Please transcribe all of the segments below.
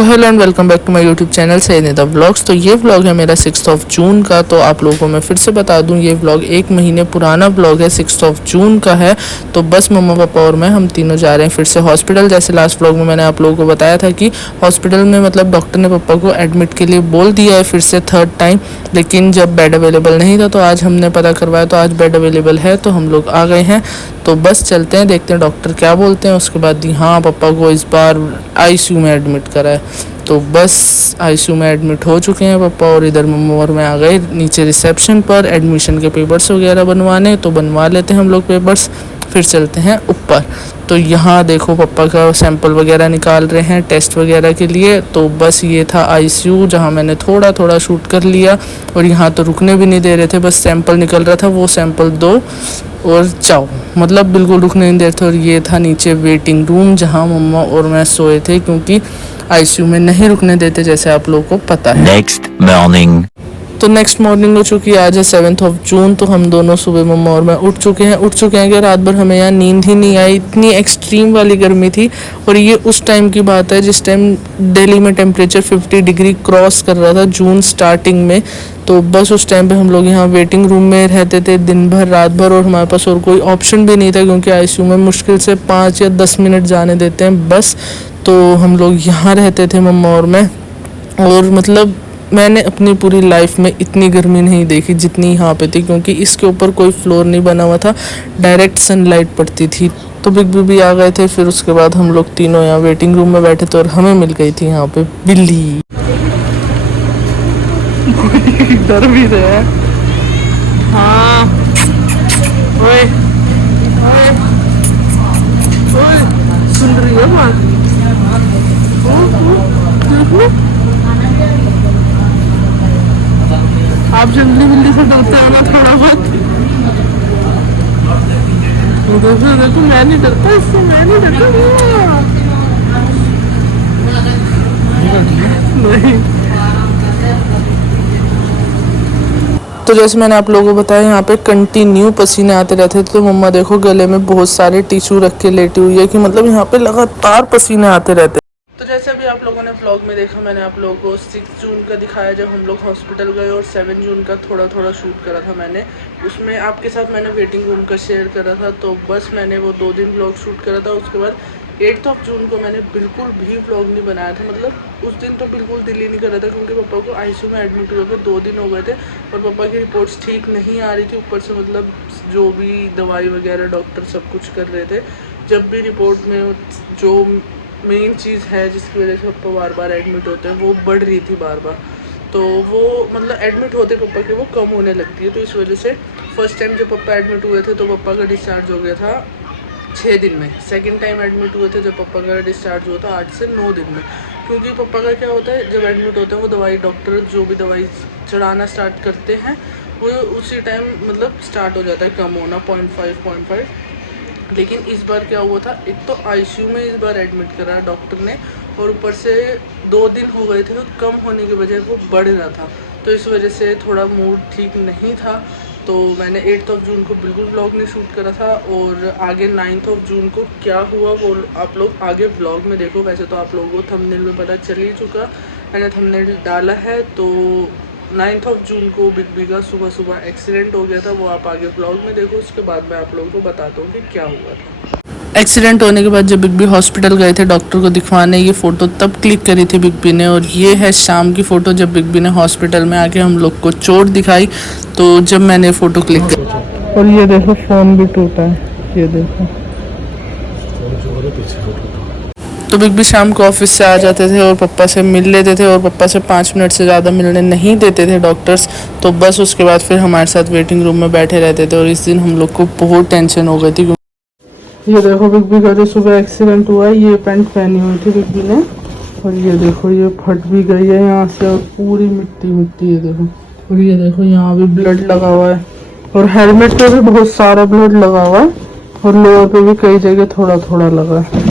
So hello and welcome back to my YouTube channel Syed vlogs. तो ये vlog है मेरा 6 जून का। तो आप लोगों को मैं फिर से बता दूं, ये व्लॉग 1 महीने पुराना व्लॉग है, 6 जून का है। तो बस मम्मा पापा और मैं हम तीनों जा रहे हैं फिर से हॉस्पिटल। जैसे लास्ट व्लॉग में मैंने आप लोगों को बताया था कि हॉस्पिटल में मतलब डॉक्टर ने पापा को एडमिट के लिए बोल दिया है फिर से 3rd टाइम, लेकिन जब बेड अवेलेबल नहीं था तो आज हमने पता करवाया तो आज बेड अवेलेबल है, तो हम लोग आ गए हैं। तो बस चलते हैं, देखते हैं डॉक्टर क्या बोलते हैं। उसके बाद हाँ, पापा को इस बार आईसीयू में एडमिट करा है। तो बस आईसीयू में एडमिट हो चुके हैं पापा, और इधर मम्मा और मैं आ गए नीचे रिसेप्शन पर एडमिशन के पेपर्स वगैरह बनवाने। तो बनवा लेते हैं हम लोग पेपर्स, फिर चलते हैं ऊपर। तो यहाँ देखो पापा का सैंपल वगैरह निकाल रहे हैं टेस्ट वगैरह के लिए। तो बस ये था आईसीयू जहाँ मैंने थोड़ा थोड़ा शूट कर लिया, और यहाँ तो रुकने भी नहीं दे रहे थे, बस सैंपल निकल रहा था, वो सैंपल दो और जाओ, मतलब बिल्कुल रुकने नहीं दे रहे थे। और ये था नीचे वेटिंग रूम जहाँ मम्मा और मैं सोए थे, क्योंकि आईसीयू में नहीं रुकने देते जैसे आप लोगों को पता है। नेक्स्ट मॉर्निंग हो चुकी है, आज है 7 जून। तो हम दोनों सुबह मम्मा और मैं उठ चुके हैं कि रात भर हमें यहाँ नींद ही नहीं आई, इतनी एक्सट्रीम वाली गर्मी थी। और ये उस टाइम की बात है जिस टाइम दिल्ली में टेम्परेचर 50 डिग्री क्रॉस कर रहा था जून स्टार्टिंग में। तो बस उस टाइम पे हम लोग यहाँ वेटिंग रूम में रहते थे दिन भर रात भर, और हमारे पास और कोई ऑप्शन भी नहीं था, क्योंकि आईसीयू में मुश्किल से 5 या 10 मिनट जाने देते हैं बस। तो हम लोग यहाँ रहते थे मम्मा और मैं, और मतलब मैंने अपनी पूरी लाइफ में इतनी गर्मी नहीं देखी जितनी यहाँ पे थी, क्योंकि इसके ऊपर कोई फ्लोर नहीं बना हुआ था, डायरेक्ट सनलाइट पड़ती थी। तो बिग बी भी आ गए थे, फिर उसके बाद हम लोग तीनों यहाँ वेटिंग रूम में बैठे थे, और हमें मिल गई थी यहाँ पे बिल्ली। डर भी रहे हैं। हाँ, ओए, ओए, ओए, सुन रही है बात? आप जल्दी बिल्ली से डरते हो ना थोड़ा बहुत? देखो मैं नहीं डरता इससे, मैं नहीं डरता नहीं। तो जैसे मैंने आप लोगों को बताया, यहाँ पे कंटिन्यू पसीने आते रहते थे। तो मम्मा देखो गले में बहुत सारे टिश्यू रख के लेटी हुई है, कि मतलब यहाँ पे लगातार पसीने आते रहते। तो जैसे अभी आप लोगों ने व्लॉग में देखा, मैंने आप लोगों को 6 जून का दिखाया जब हम लोग हॉस्पिटल गए, और 7 जून का थोड़ा थोड़ा शूट करा था मैंने। उसमें आपके साथ मैंने वेटिंग रूम का शेयर करा था। तो बस मैंने वो 2 दिन व्लॉग शूट करा था। उसके बाद 8 जून को मैंने बिल्कुल भी व्लॉग नहीं बनाया था, मतलब उस दिन तो बिल्कुल दिल ही नहीं कर रहा था, क्योंकि पापा को आईसीयू में एडमिट हुए थे 2 दिन हो गए थे, और पापा की रिपोर्ट्स ठीक नहीं आ रही थी। ऊपर से मतलब जो भी दवाई वगैरह डॉक्टर सब कुछ कर रहे थे, जब भी रिपोर्ट में जो मेन चीज़ है जिसकी वजह से पापा बार बार एडमिट होते हैं वो बढ़ रही थी बार बार। तो वो मतलब एडमिट होते पापा के वो कम होने लगती है। तो इस वजह से फर्स्ट टाइम जब पापा एडमिट हुए थे तो पापा का डिस्चार्ज हो गया था 6 दिन में। सेकंड टाइम एडमिट हुए थे जब पापा का डिस्चार्ज हुआ था 8 से 9 दिन में। क्योंकि पापा का क्या होता है, जब एडमिट होते हैं वो दवाई डॉक्टर जो भी दवाई चढ़ाना स्टार्ट करते हैं वो उसी टाइम मतलब स्टार्ट हो जाता है कम होना, 0.5। लेकिन इस बार क्या हुआ था, एक तो आईसीयू में इस बार एडमिट करा डॉक्टर ने, और ऊपर से 2 दिन हो गए थे तो कम होने की बजाय वो बढ़ रहा था। तो इस वजह से थोड़ा मूड ठीक नहीं था। तो मैंने 8 जून को बिल्कुल व्लॉग नहीं शूट करा था, और आगे 9 जून को क्या हुआ वो आप लोग आगे व्लॉग में देखो। वैसे तो आप लोगों को थंबनेल में पता चल ही चुका, मैंने थंबनेल डाला है। तो 9 जून को बिग बी का सुबह सुबह एक्सीडेंट हो गया था, वो आप आगे व्लॉग में देखो। उसके बाद मैं आप लोगों को बताता हूँ कि क्या हुआ था। एक्सीडेंट होने के बाद जब बिग बी हॉस्पिटल गए थे डॉक्टर को दिखवाने, ये फ़ोटो तब क्लिक करी थी बिग बी ने, और ये है शाम की फ़ोटो जब बिग बी ने हॉस्पिटल में आके हम लोग को चोट दिखाई। तो जब मैंने फ़ोटो क्लिक करी, और ये देखो फ़ोन भी टूटा है, ये देखो। तो बिग बी शाम को ऑफिस से आ जाते थे और पापा से मिल लेते थे, और पापा से 5 मिनट से ज़्यादा मिलने नहीं देते थे डॉक्टर्स। तो बस उसके बाद फिर हमारे साथ वेटिंग रूम में बैठे रहते थे, और इस दिन हम लोग को बहुत टेंशन हो गई थी। ये देखो बिग बी का जो सुबह एक्सीडेंट हुआ है, ये पैंट पहनी हुई थी बिग बी ने, और ये देखो ये फट भी गई है यहाँ से, और पूरी मिट्टी है देखो। और ये देखो यहाँ भी ब्लड लगा हुआ है, और हेलमेट पे भी बहुत सारा ब्लड लगा हुआ है, और लोअर पे भी कई जगह थोड़ा थोड़ा लगा है।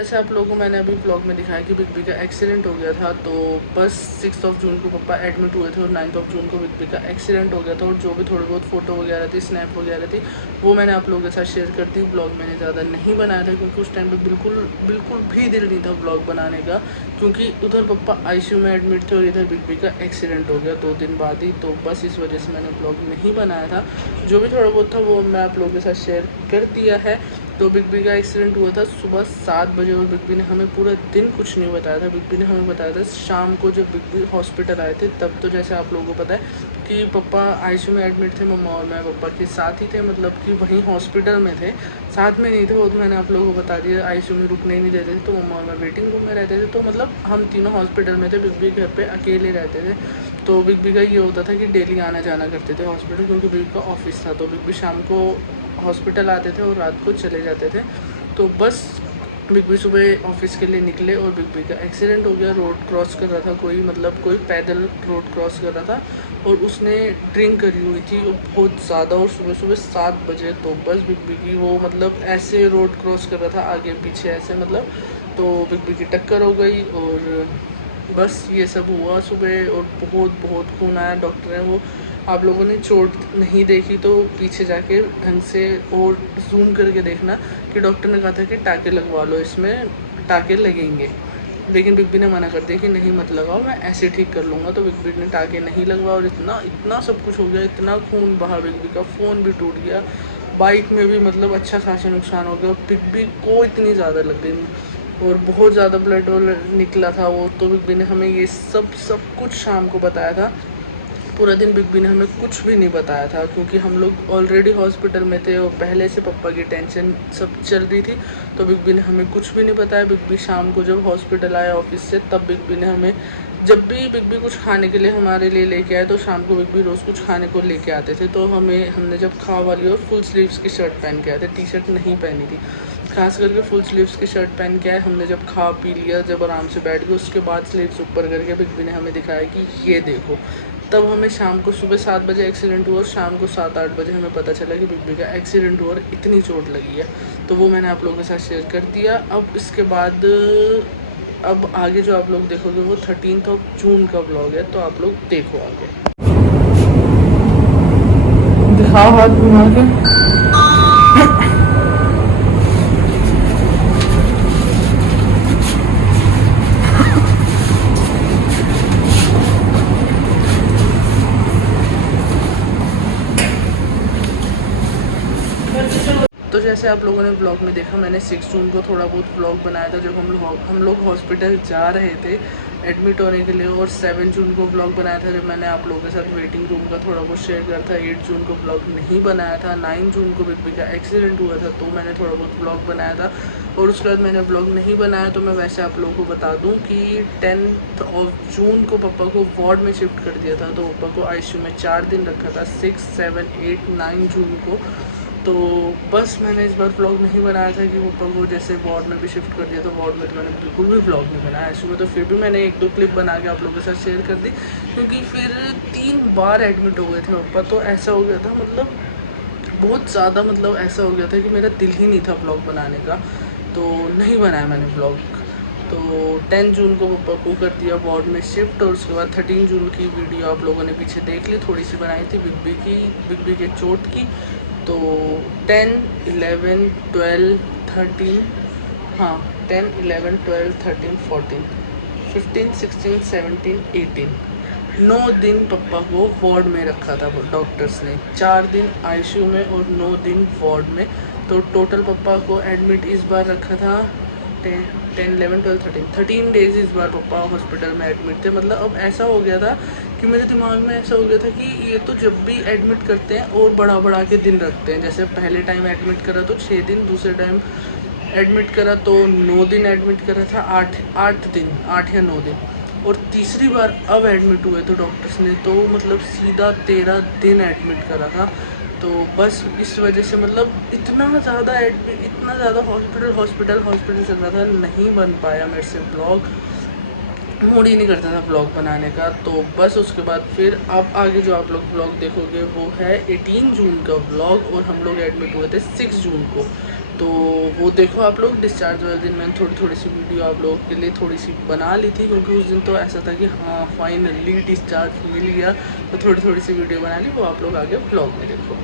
जैसे आप लोगों को मैंने अभी ब्लॉग में दिखाया कि बिग बी का एक्सीडेंट हो गया था, तो बस 6 जून को पापा एडमिट हुए थे और 9 जून को बिग बी का एक्सीडेंट हो गया था। और जो भी थोड़ी बहुत फ़ोटो वगैरह थी, स्नैप वगैरह थी, वो मैंने आप लोगों के साथ शेयर कर दी। ब्लॉग मैंने ज़्यादा नहीं बनाया था क्योंकि उस टाइम पे बिल्कुल भी दिल नहीं था ब्लॉग बनाने का, क्योंकि उधर पापा आईसीयू में एडमिट थे और इधर बिग बी का एक्सीडेंट हो गया 2 दिन बाद ही। तो बस इस वजह से मैंने ब्लॉग नहीं बनाया था। जो भी थोड़ा बहुत था वो मैं आप लोगों के साथ शेयर कर दिया है। तो बिग बी का एक्सीडेंट हुआ था सुबह 7 बजे और बिग बी ने हमें पूरा दिन कुछ नहीं बताया था। बिग बी ने हमें बताया था शाम को जब बिग बी हॉस्पिटल आए थे तब। तो जैसे आप लोगों को पता है कि पापा आईसीयू में एडमिट थे, मम्मा और मैं पापा के साथ ही थे, मतलब कि वहीं हॉस्पिटल में थे, साथ में नहीं थे। वो तो मैंने आप लोगों को बता दिया, आईसीयू में रुकने ही नहीं देते थे, तो मम्मा और मैं वेटिंग रूम में रहते थे। तो मतलब हम तीनों हॉस्पिटल में थे, बिग बी घर पर अकेले रहते थे। तो बिग बी का ये होता था कि डेली आना जाना करते थे हॉस्पिटल, क्योंकि बिग बी का ऑफिस था। तो बिग बी शाम को हॉस्पिटल आते थे और रात को चले जाते थे। तो बस बिग बी सुबह ऑफिस के लिए निकले और बिग बी का एक्सीडेंट हो गया। रोड क्रॉस कर रहा था कोई, मतलब कोई पैदल रोड क्रॉस कर रहा था और उसने ड्रिंक करी हुई थी बहुत ज़्यादा, और सुबह 7 बजे। तो बस बिग बी की वो मतलब ऐसे रोड क्रॉस कर रहा था आगे पीछे ऐसे, मतलब तो बिग बी की टक्कर हो गई और बस ये सब हुआ सुबह। और बहुत खून आया। डॉक्टर है वो, आप लोगों ने चोट नहीं देखी तो पीछे जाके ढंग से और जूम करके देखना कि डॉक्टर ने कहा था कि टाँके लगवा लो, इसमें टाँके लगेंगे। लेकिन बिग बी ने मना कर दिया कि नहीं मत लगाओ, मैं ऐसे ठीक कर लूँगा। तो बिग बी ने टाँके नहीं लगवा और इतना सब कुछ हो गया, इतना खून बहा, बिग बी का फ़ोन भी टूट गया, बाइक में भी मतलब अच्छा खासा नुकसान हो गया। बिग बी को इतनी ज़्यादा लग गई और बहुत ज़्यादा ब्लड निकला था वो। तो बिग बी ने हमें ये सब कुछ शाम को बताया था। पूरा दिन बिग बी ने हमें कुछ भी नहीं बताया था, क्योंकि हम लोग ऑलरेडी हॉस्पिटल में थे और पहले से पापा की टेंशन सब चल रही थी। तो बिग बी ने हमें कुछ भी नहीं बताया। बिग बी शाम को जब हॉस्पिटल आया ऑफिस से, तब बिग बी ने हमें, जब भी बिग बी कुछ खाने के लिए हमारे लिए लेके आए, तो शाम को बिग बी रोज़ कुछ खाने को लेके आते थे। तो हमने जब खा वाली और फुल स्लीव्स की शर्ट पहन के आए थे, टी शर्ट नहीं पहनी थी, खास करके फुल स्लीव्स की शर्ट पहन के आए। हमने जब खा पी लिया, जब आराम से बैठ गए, उसके बाद स्लीव्स ऊपर करके बिग बी ने हमें दिखाया कि ये देखो। तब हमें शाम को सुबह 7 बजे एक्सीडेंट हुआ और शाम को 7-8 बजे हमें पता चला कि बिग बी का एक्सीडेंट हुआ और इतनी चोट लगी है। तो वो मैंने आप लोगों के साथ शेयर कर दिया। अब इसके बाद अब आगे जो आप लोग देखोगे वो 13 जून का ब्लॉग है, तो आप लोग देखो आगे। दिखाओ हाथ घुमा के। तो जैसे आप लोगों ने ब्लॉग में देखा, मैंने 6 जून को थोड़ा बहुत ब्लॉग बनाया था जब हम लोग हॉस्पिटल जा रहे थे एडमिट होने के लिए। और 7 जून को ब्लॉग बनाया था जब मैंने आप लोगों के साथ वेटिंग रूम का थोड़ा बहुत शेयर किया था। 8 जून को ब्लॉग नहीं बनाया था। 9 जून को बिग बी का एक्सीडेंट हुआ था, तो मैंने थोड़ा बहुत ब्लॉग बनाया था। और उसके बाद मैंने ब्लॉग नहीं बनाया। तो मैं वैसे आप लोगों को बता दूं कि 10 जून को पापा को वार्ड में शिफ्ट कर दिया था। तो पापा को आईसीयू में 4 दिन रखा था, 6, 7, 8, 9 जून को। तो बस मैंने इस बार व्लॉग नहीं बनाया था कि पापा को जैसे वार्ड में भी शिफ्ट कर दिया। तो वार्ड में तो मैंने बिल्कुल भी व्लॉग नहीं बनाया इसमें। तो फिर भी मैंने 1-2 क्लिप बना के आप लोगों के साथ शेयर कर दी, क्योंकि फिर 3 बार एडमिट हो गए थे पापा। तो ऐसा हो गया था, मतलब बहुत ज़्यादा, मतलब ऐसा हो गया था कि मेरा दिल ही नहीं था व्लॉग बनाने का, तो नहीं बनाया मैंने व्लॉग। तो 10 जून को पापा को कर दिया वार्ड में शिफ्ट। और उसके बाद 13 जून की वीडियो आप लोगों ने पीछे देख ली, थोड़ी सी बनाई थी बिग बी के चोट की। तो 10, 11, 12, 13, हाँ 10, 11, 12, 13, 14, 15, 16, 17, 18, 9 दिन पापा को वार्ड में रखा था डॉक्टर्स ने। 4 दिन आईसीयू में और 9 दिन वार्ड में। तो टोटल पापा को एडमिट इस बार रखा था 10, 11, 12, 13 डेज इस बार पापा हॉस्पिटल में एडमिट थे। मतलब अब ऐसा हो गया था कि मेरे दिमाग में ऐसा हो गया था कि ये तो जब भी एडमिट करते हैं और बढ़ा के दिन रखते हैं। जैसे पहले टाइम एडमिट करा तो 6 दिन, दूसरे टाइम एडमिट करा तो 9 दिन एडमिट करा था, 8 दिन, 8 या 9 दिन। और तीसरी बार अब एडमिट हुए तो डॉक्टर्स ने तो मतलब सीधा 13 दिन एडमिट करा था। तो बस इस वजह से मतलब इतना ज़्यादा हॉस्पिटल चल रहा था, नहीं बन पाया मेरे से ब्लॉग, मूड ही नहीं करता था ब्लॉग बनाने का। तो बस उसके बाद फिर अब आगे जो आप लोग ब्लॉग देखोगे वो है 18 जून का ब्लॉग। और हम लोग एडमिट हुए थे 6 जून को। तो वो देखो आप लोग। डिस्चार्ज वाले दिन मैंने थोड़ी सी वीडियो आप लोगों के लिए थोड़ी सी बना ली थी, क्योंकि उस दिन तो ऐसा था कि हाँ फाइनली डिस्चार्ज मिल गया, तो थोड़ी सी वीडियो बना ली, वो आप लोग आगे ब्लॉग में देखो।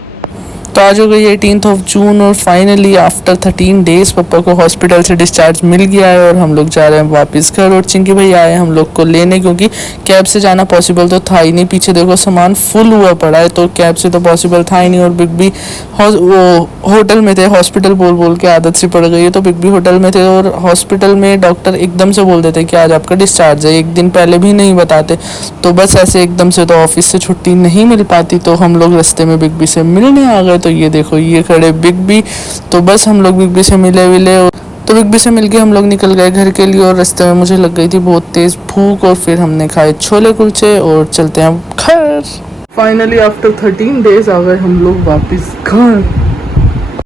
तो आज हो गई 18 जून और फाइनली आफ्टर 13 डेज पापा को हॉस्पिटल से डिस्चार्ज मिल गया है और हम लोग जा रहे हैं वापस घर। और चिंकी भैया आए हम लोग को लेने, क्योंकि कैब से जाना पॉसिबल तो था ही नहीं। पीछे देखो सामान फुल हुआ पड़ा है, तो कैब से तो पॉसिबल था ही नहीं। और बिग बी वो होटल में थे, हॉस्पिटल बोल बोल के आदत सी पड़ गई है, तो बिग बी होटल में थे। और हॉस्पिटल में डॉक्टर एकदम से बोल देते कि आज आपका डिस्चार्ज है, एक दिन पहले भी नहीं बताते। तो बस ऐसे एकदम से तो ऑफिस से छुट्टी नहीं मिल पाती, तो हम लोग रास्ते में बिग बी से मिलने आ गए। तो ये देखो ये खड़े बिग बी। तो बस हम लोग बिग बी से मिले विले, तो बिग बी से मिलके हम लोग निकल गए घर के लिए। और रास्ते में मुझे लग गई थी बहुत तेज़ भूख, और फिर हमने खाए छोले कुलचे और चलते हैं घर। फाइनली आफ्टर 13 डेज आ गए हम लोग वापस घर।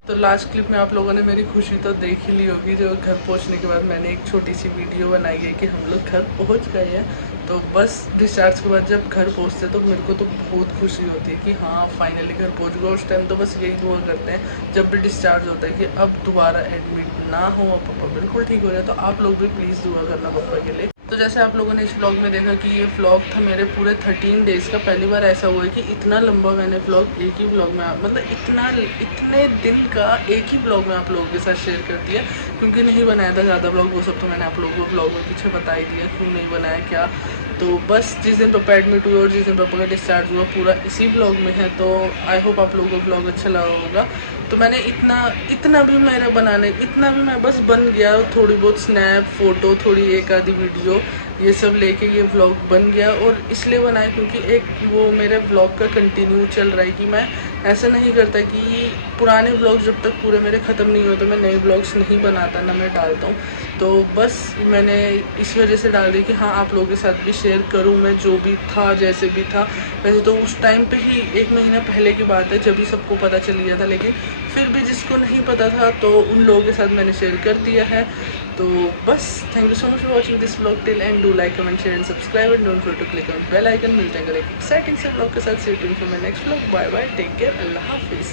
तो लास्ट क्लिप में आप लोगों ने मेरी खुशी तो देख ही ली होगी, जो घर पहुंचने के बाद मैंने एक छोटी सी वीडियो बनाई है कि हम लोग घर पहुंच गए हैं। तो बस डिस्चार्ज के बाद जब घर पहुंचते तो मेरे को तो बहुत खुशी होती है कि हाँ फाइनली घर पहुंच गए। उस टाइम तो बस यही दुआ करते हैं जब भी डिस्चार्ज होता है कि अब दोबारा एडमिट ना हो और पापा बिल्कुल ठीक हो जाए। तो आप लोग भी प्लीज़ दुआ करना पापा के लिए। तो जैसे आप लोगों ने इस व्लॉग में देखा कि ये व्लॉग था मेरे पूरे 13 डेज़ का। पहली बार ऐसा हुआ है कि इतना लंबा मैंने व्लॉग एक ही व्लॉग में मतलब इतने दिन का एक ही व्लॉग में आप लोगों के साथ शेयर कर दिया, क्योंकि नहीं बनाया था ज़्यादा व्लॉग। वो सब तो मैंने आप लोगों को व्लॉग में पीछे बता ही दिया क्यों नहीं बनाया क्या। तो बस जिस दिन पापा एडमिट हुए और जिस दिन पापा का डिस्चार्ज हुआ पूरा इसी व्लॉग में है। तो आई होप आप लोगों को व्लॉग अच्छा लगा होगा। तो मैंने इतना भी मेरा बनाने इतना भी मैं बस बन गया, थोड़ी बहुत स्नैप फ़ोटो थोड़ी एक आधी वीडियो ये सब लेके ये व्लॉग बन गया। और इसलिए बनाया क्योंकि एक वो मेरे व्लॉग का कंटिन्यू चल रहा है कि मैं ऐसा नहीं करता कि पुराने व्लॉग जब तक पूरे मेरे ख़त्म नहीं होते मैं नए व्लॉग्स नहीं बनाता ना मैं डालता हूँ। तो बस मैंने इस वजह से डाल दी कि हाँ आप लोगों के साथ भी शेयर करूँ मैं जो भी था जैसे भी था। वैसे तो उस टाइम पे ही 1 महीना पहले की बात है जब भी सबको पता चल गया था, लेकिन फिर भी जिसको नहीं पता था तो उन लोगों के साथ मैंने शेयर कर दिया है। तो बस thank you so much for watching this vlog till end do like comment share and subscribe and don't forget to click on bell icon. मिलते हैं एक एक्साइटिंग से व्लॉग के साथ। See you soon for my next vlog. Bye bye, take care, अल्लाह हाफिज़।